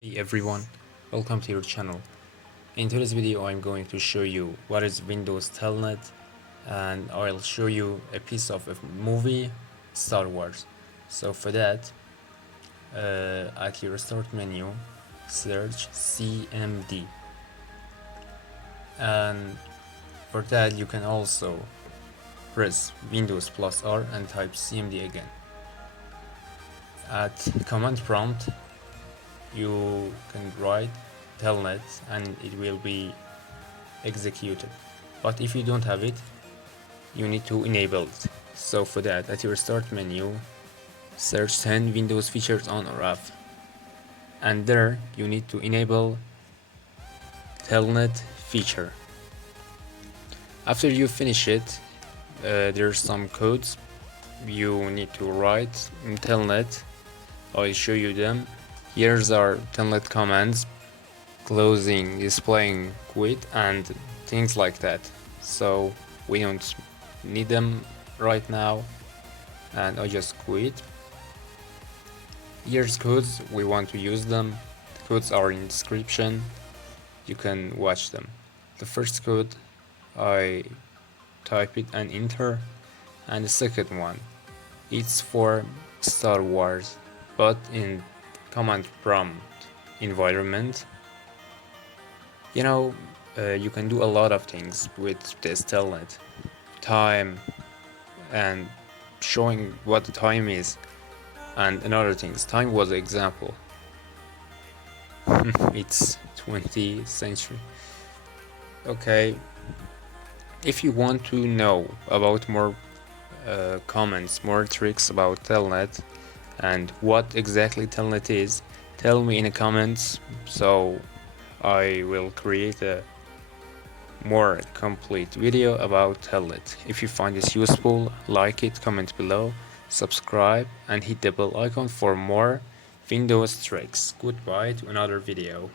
Hey everyone, welcome to your channel. In today's video I'm going to show you what is Windows Telnet, and I'll show you a piece of a movie, Star Wars. So for that, at your start menu, search CMD, and for that you can also press Windows plus R and type CMD again. At command prompt you can write Telnet and it will be executed, but if you don't have it you need to enable it. So for that, at your start menu, search 10 Windows features on or off, and there you need to enable Telnet feature. After you finish it, there's some codes you need to write in Telnet. I'll show you them. Here's our Telnet commands: closing, displaying, quit, and things like that. So we don't need them right now, and I just quit. Here's codes, we want to use them. The codes are in description, you can watch them. The first code, I type it and enter, and the second one, it's for Star Wars, but in command prompt environment. You can do a lot of things with this Telnet. Time and showing what the time is, and another things. Time was an example. It's 20th century. Okay, if you want to know about more comments, more tricks about Telnet and what exactly Telnet is, tell me in the comments, so I will create a more complete video about Telnet. If you find this useful, like it, comment below, subscribe, and hit the bell icon for more Windows tricks. Goodbye to another video.